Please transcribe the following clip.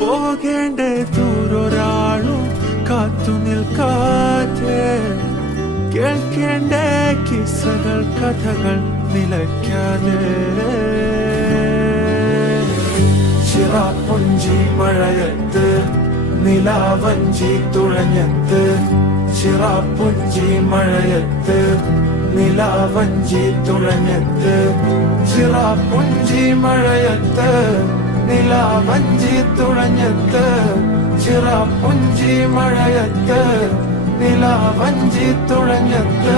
പോകേണ്ട ദൂരൊരാളും കാത്തു നിൽക്കാതെ കേൾക്കേണ്ട കിസ്സകൾ കഥകൾ നിലയ്ക്കാതെ ചിറാപ്പുഞ്ചി മഴയത്ത് നിലാവഞ്ചി തുഴഞ്ഞത്ത് ചിറാപ്പുഞ്ചി മഴയത്ത് നിലാവഞ്ചി തുഴഞ്ഞത്ത് ചിറാപ്പുഞ്ചി മഴയത്ത് നിലാവഞ്ചി തുഴഞ്ഞത്ത് ചിറാപ്പുഞ്ചി മഴയത്ത് നിലാവഞ്ചി തുഴഞ്ഞത്ത്